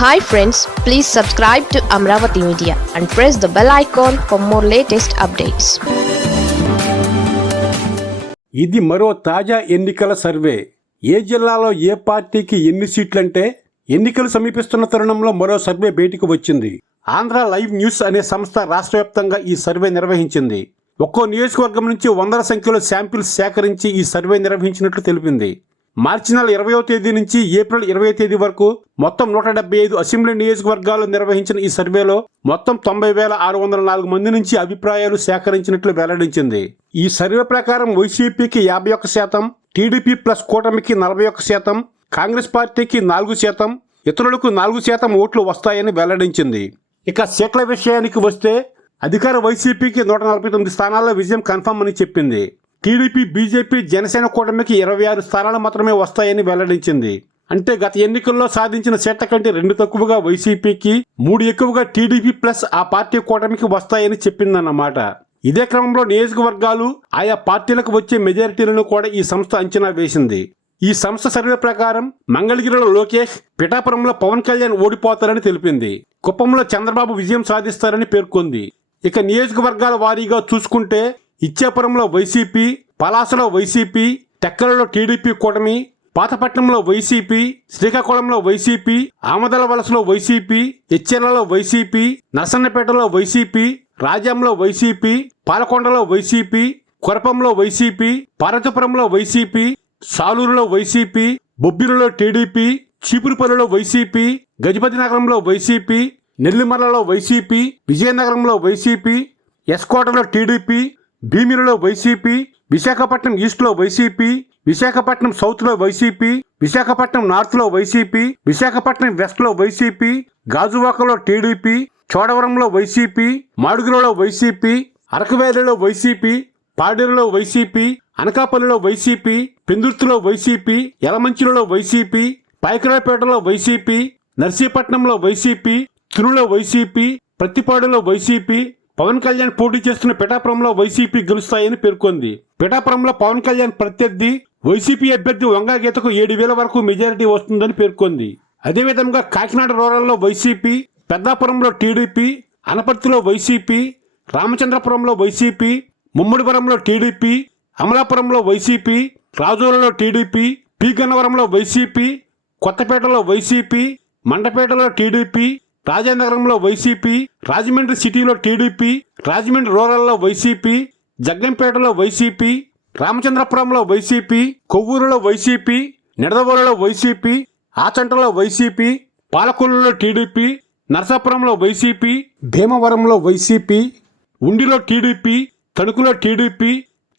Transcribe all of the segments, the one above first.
Hi friends please subscribe to Amaravati media and press the bell icon for more latest updates ఇది మరో తాజా ఎన్నికల survey. ఏ జిల్లాలో ఏ పార్టీకి ఎన్ని సీట్లంటే ఎన్నికలు సమీపిస్తున్న తరుణంలో మరో సర్వే బయటకు వచ్చింది. ఆంధ్ర లైవ్ న్యూస్ అనే సంస్థ రాష్ట్ర వ్యాప్తంగా ఈ సర్వే నిర్వహించింది. ఒక్కో నియోజకవర్గం నుంచి వందల సంఖ్యలో శాంపిల్స్ సేకరించి ఈ సర్వే నిర్వహించినట్లు తెలిపింది. మార్చి నెల ఇరవయో తేదీ నుంచి ఏప్రిల్ ఇరవై తేదీ వరకు మొత్తం నూట డెబ్బై ఐదు అసెంబ్లీ నియోజకవర్గాలు నిర్వహించిన ఈ సర్వేలో మొత్తం తొంభై వేల ఆరు వందల నాలుగు మంది నుంచి అభిప్రాయాలు సేకరించినట్లు వెల్లడించింది. ఈ సర్వే ప్రకారం వైసీపీకి యాభై ఒక్క శాతం టీడీపీ ప్లస్ కూటమికి నలభై ఒక్క శాతం కాంగ్రెస్ పార్టీకి నాలుగు శాతం ఇతరులకు నాలుగు శాతం ఓట్లు వస్తాయని వెల్లడించింది. ఇక సీట్ల విషయానికి వస్తే అధికార వైసీపీకి నూట నలభై తొమ్మిది స్థానాల్లో విజయం కన్ఫర్మ్ అని చెప్పింది. టీడీపీ బీజేపీ జనసేన కూటమికి ఇరవై ఆరు స్థానాలు మాత్రమే వస్తాయని వెల్లడించింది. అంటే గత ఎన్నికల్లో సాధించిన సీట్ల కంటే రెండు తక్కువగా వైసీపీకి మూడు ఎక్కువగా టీడీపీ ప్లస్ ఆ పార్టీ కూటమికి వస్తాయని చెప్పిందన్నమాట. ఇదే క్రమంలో నియోజకవర్గాలు ఆయా పార్టీలకు వచ్చే మెజారిటీలను కూడా ఈ సంస్థ అంచనా వేసింది. ఈ సంస్థ సర్వే ప్రకారం మంగళగిరిలో లోకేష్ పిఠాపురంలో పవన్ కళ్యాణ్ ఓడిపోతారని తెలిపింది. కుప్పంలో చంద్రబాబు విజయం సాధిస్తారని పేర్కొంది. ఇక నియోజకవర్గాల వారీగా చూసుకుంటే ఇచ్చాపురంలో వైసీపీ పలాసలో వైసీపీ టెక్కలలో టీడీపీ కూటమి పాతపట్నంలో వైసీపీ శ్రీకాకుళంలో వైసీపీ ఆమదల వలసలో వైసీపీ ఎచ్చెర్లలో వైసీపీ నర్సన్నపేటలో వైసీపీ రాజ్యంలో వైసీపీ పాలకొండలో వైసీపీ కొరపంలో వైసీపీ పార్వతీపురంలో వైసీపీ సాలూరులో వైసీపీ బొబ్బిలిలో టీడీపీ చీపురుపల్లిలో వైసీపీ గజపతి నగరంలో వైసీపీ నెల్లిమర్లలో వైసీపీ విజయనగరంలో వైసీపీ ఎస్కోటలో టీడీపీ భీమిలిలో వైసీపీ విశాఖపట్నం ఈస్ట్లో వైసీపీ విశాఖపట్నం సౌత్లో వైసీపీ విశాఖపట్నం నార్త్లో వైసీపీ విశాఖపట్నం వెస్ట్లో వైసీపీ గాజువాకలో టీడీపీ చోడవరంలో వైసీపీ మాడుగులలో వైసీపీ అరకవేలిలో వైసీపీ పాడేరులో వైసీపీ అనకాపల్లిలో వైసీపీ పెందుర్తిలో వైసీపీ యలమంచిలో వైసీపీ పైకరాపేటలో వైసీపీ నర్సీపట్నంలో వైసీపీ తిరులో వైసీపీ ప్రతిపాడులో వైసీపీ పవన్ కళ్యాణ్ పోటీ చేస్తున్న పిఠాపురంలో వైసీపీ గెలుస్తాయని పేర్కొంది. పిఠాపురంలో పవన్ కళ్యాణ్ ప్రత్యర్థి వైసీపీ అభ్యర్థి వంగా గీతకు ఏడు వేల వరకు మెజారిటీ వస్తుందని పేర్కొంది. అదేవిధంగా కాకినాడ రూరల్లో వైసీపీ పెద్దాపురంలో టీడీపీ అనపర్తిలో వైసీపీ రామచంద్రపురంలో వైసీపీ ముమ్మడివరంలో టీడీపీ అమలాపురంలో వైసీపీ రాజూలలో టీడీపీ పీ గన్నవరంలో వైసీపీ కొత్తపేటలో వైసీపీ మండపేటలో టీడీపీ రాజానగరంలో వైసీపీ రాజమండ్రి సిటీలో టీడీపీ రాజమండ్రి రూరల్లో వైసీపీ జగ్గంపేటలో వైసీపీ రామచంద్రపురంలో వైసీపీ కొవ్వూరులో వైసీపీ నిడదవోలులో వైసీపీ ఆచంటలో వైసీపీ పాలకొల్లులో టీడీపీ నరసాపురంలో వైసీపీ భీమవరంలో వైసీపీ ఉండిలో టీడీపీ తణుకులో టీడీపీ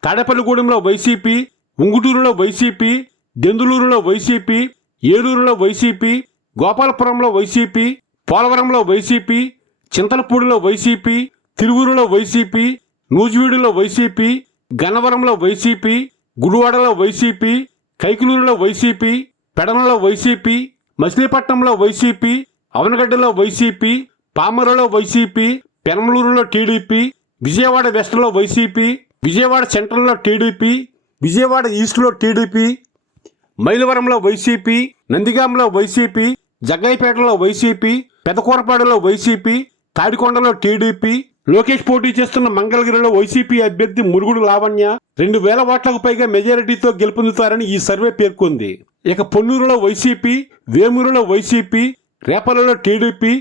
తాడేపల్లిగూడెంలో వైసీపీ ఉంగుటూరులో వైసీపీ దెందులూరులో వైసీపీ ఏలూరులో వైసీపీ గోపాలపురంలో వైసీపీ పోలవరంలో వైసీపీ చింతలపూడిలో వైసీపీ తిరువూరులో వైసీపీ నూజివీడులో వైసీపీ గన్నవరంలో వైసీపీ గుడివాడలో వైసీపీ కైకులూరులో వైసీపీ పెడమలో వైసీపీ మచిలీపట్నంలో వైసీపీ అవనగడ్డలో వైసీపీ పామరలో వైసీపీ పెనమలూరులో టీడీపీ విజయవాడ వెస్ట్లో వైసీపీ విజయవాడ సెంట్రల్లో టీడీపీ విజయవాడ ఈస్ట్లో టీడీపీ మైలవరంలో వైసీపీ నందిగాంలో వైసీపీ జగ్గైపేటలో వైసీపీ పెదకూరపాడులో వైసీపీ తాడికొండలో టీడీపీ లోకేష్ పోటీ చేస్తున్న మంగళగిరిలో వైసీపీ అభ్యర్థి మురుగుడు లావణ్య రెండు వేల ఓట్లకు పైగా మెజారిటీతో గెలుపొందుతారని ఈ సర్వే పేర్కొంది. ఇక పొన్నూరులో వైసీపీ వేమూరులో వైసీపీ రేపలలో టీడీపీ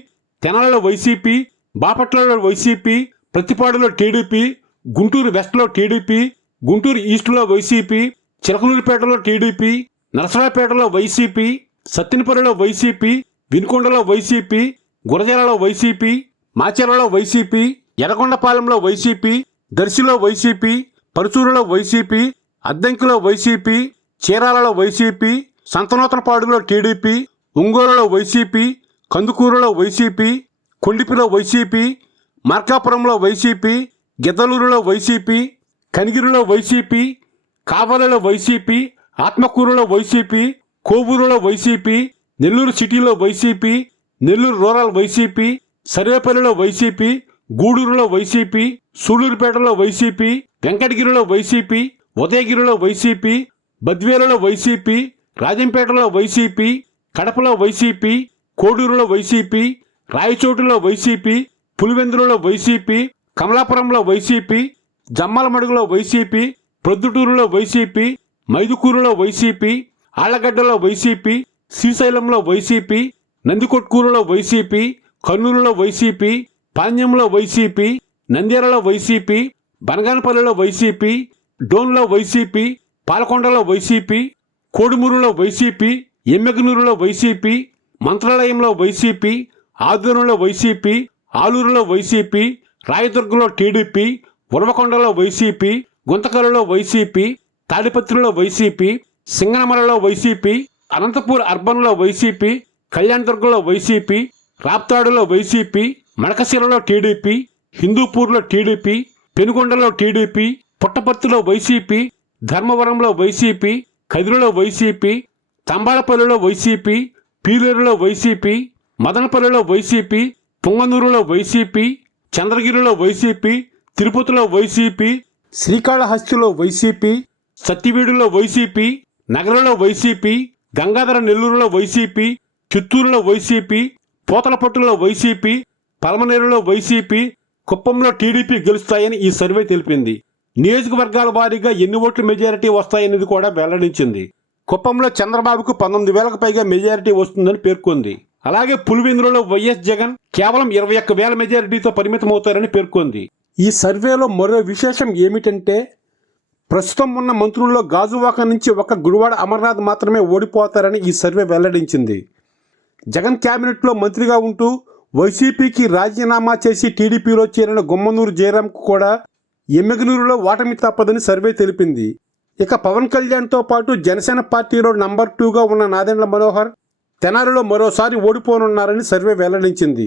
తెనాలలో వైసీపీ బాపట్లలో వైసీపీ ప్రతిపాడులో టీడీపీ గుంటూరు వెస్ట్లో టీడీపీ గుంటూరు ఈస్టులో వైసీపీ చిలకలూరుపేటలో టీడీపీ నరసరాపేటలో వైసీపీ సత్తినపల్లిలో వైసీపీ వినుకొండలో వైసీపీ గురజాలలో వైసీపీ మాచర్లలో వైసీపీ ఎర్రగొండపాలెంలో వైసీపీ దర్శిలో వైసీపీ పరుచూరులో వైసీపీ అద్దంకిలో వైసీపీ చీరాలలో వైసీపీ సంతనూతనపాడులో టీడీపీ ఒంగోలులో వైసీపీ కందుకూరులో వైసీపీ కొండిపిలో వైసీపీ మార్కాపురంలో వైసీపీ గిద్దలూరులో వైసీపీ కనిగిరిలో వైసీపీ కావలిలో వైసీపీ ఆత్మకూరులో వైసీపీ కోవూరులో వైసీపీ నెల్లూరు సిటీలో వైసీపీ నెల్లూరు రూరల్ వైసీపీ సర్వేపల్లిలో వైసీపీ గూడూరులో వైసీపీ సూళ్ళూరుపేటలో వైసీపీ వెంకటగిరిలో వైసీపీ ఉదయగిరిలో వైసీపీ బద్వేలులో వైసీపీ రాజంపేటలో వైసీపీ కడపలో వైసీపీ కోడూరులో వైసీపీ రాయచోటులో వైసీపీ పులివెందులలో వైసీపీ కమలాపురంలో వైసీపీ జమ్మలమడుగులో వైసీపీ ప్రొద్దుటూరులో వైసీపీ మైదుకూరులో వైసీపీ ఆళ్ళగడ్డలో వైసీపీ శ్రీశైలంలో వైసీపీ నందికొట్కూరులో వైసీపీ కర్నూలులో వైసీపీ పాణ్యంలో వైసీపీ నంద్యాలలో వైసీపీ బనగానపల్లిలో వైసీపీ డోన్లో వైసీపీ పాలకొండలో వైసీపీ కోడుమూరులో వైసీపీ ఎమ్మెగనూరులో వైసీపీ మంత్రాలయంలో వైసీపీ ఆదూరులో వైసీపీ ఆలూరులో వైసీపీ రాయదుర్గంలో టీడీపీ ఉరవకొండలో వైసీపీ గుంతకలలో వైసీపీ తాడిపత్రిలో వైసీపీ సింగనమలలో వైసీపీ అనంతపూర్ అర్బన్లో వైసీపీ కళ్యాణదుర్గంలో వైసీపీ రాప్తాడులో వైసీపీ మడకశిరలో టీడీపీ హిందూపూర్లో టీడీపీ పెనుగొండలో టీడీపీ పుట్టపర్తిలో వైసీపీ ధర్మవరంలో వైసీపీ కదిరిలో వైసీపీ తంబాళపల్లిలో వైసీపీ పీలేరులో వైసీపీ మదనపల్లిలో వైసీపీ పుంగనూరులో వైసీపీ చంద్రగిరిలో వైసీపీ తిరుపతిలో వైసీపీ శ్రీకాళహస్తిలో వైసీపీ సత్తివీడులో వైసీపీ నగరంలో వైసీపీ గంగాధర నెల్లూరులో వైసీపీ చిత్తూరులో వైసీపీ పోతలపట్టులో వైసీపీ పలమనేరులో వైసీపీ కుప్పంలో టీడీపీ గెలుస్తాయని ఈ సర్వే తెలిపింది. నియోజకవర్గాల వారీగా ఎన్ని ఓట్లు మెజారిటీ వస్తాయనేది కూడా వెల్లడించింది. కుప్పంలో చంద్రబాబుకు పంతొమ్మిది వేలకు పైగా మెజారిటీ వస్తుందని పేర్కొంది. అలాగే పులివెందులలో వైఎస్ జగన్ కేవలం ఇరవై ఒక్క వేల మెజారిటీతో పరిమితమవుతారని పేర్కొంది. ఈ సర్వేలో మరో విశేషం ఏమిటంటే ప్రస్తుతం ఉన్న మంత్రుల్లో గాజువాక నుంచి ఒక గుడివాడ అమర్నాథ్ మాత్రమే ఓడిపోతారని ఈ సర్వే వెల్లడించింది. జగన్ క్యాబినెట్లో మంత్రిగా ఉంటూ వైసీపీకి రాజీనామా చేసి టీడీపీలో చేరిన గుమ్మనూరు జయరాంకు కూడా ఎమ్మెగనూరులో ఓటమి తప్పదని సర్వే తెలిపింది. ఇక పవన్ కళ్యాణ్తో పాటు జనసేన పార్టీలో నంబర్ టూగా ఉన్న నాదెండ్ల మనోహర్ తెనాలిలో మరోసారి ఓడిపోనున్నారని సర్వే వెల్లడించింది.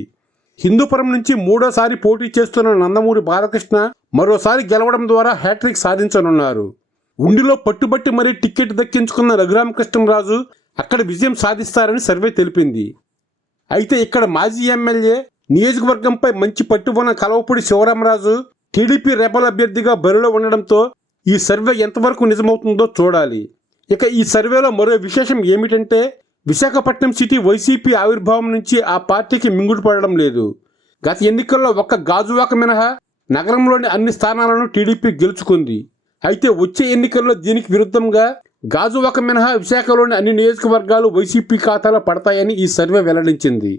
హిందూపురం నుంచి మూడోసారి పోటీ చేస్తున్న నందమూరి బాలకృష్ణ మరోసారి గెలవడం ద్వారా హ్యాట్రిక్ సాధించనున్నారు. ఉండిలో పట్టుబట్టి మరీ టికెట్ దక్కించుకున్న రఘురామకృష్ణరాజు అక్కడ విజయం సాధిస్తారని సర్వే తెలిపింది. అయితే ఇక్కడ మాజీ ఎమ్మెల్యే నియోజకవర్గంపై మంచి పట్టు ఉన్న కలవపూడి శివరామరాజు టీడీపీ రెబల్ అభ్యర్థిగా బరిలో ఉండడంతో ఈ సర్వే ఎంతవరకు నిజమవుతుందో చూడాలి. ఇక ఈ సర్వేలో మరో విశేషం ఏమిటంటే విశాఖపట్నం సిటీ వైసీపీ ఆవిర్భావం నుంచి ఆ పార్టీకి మింగుడు పడడం లేదు. గత ఎన్నికల్లో ఒక్క గాజువాక మినహా నగరంలోని అన్ని స్థానాలను టీడీపీ గెలుచుకుంది. అయితే వచ్చే ఎన్నికల్లో దీనికి విరుద్ధంగా గాజువాక మినహా విశాఖలోని అన్ని నియోజకవర్గాలు వైసీపీ ఖాతాలో పడతాయని ఈ సర్వే వెల్లడించింది.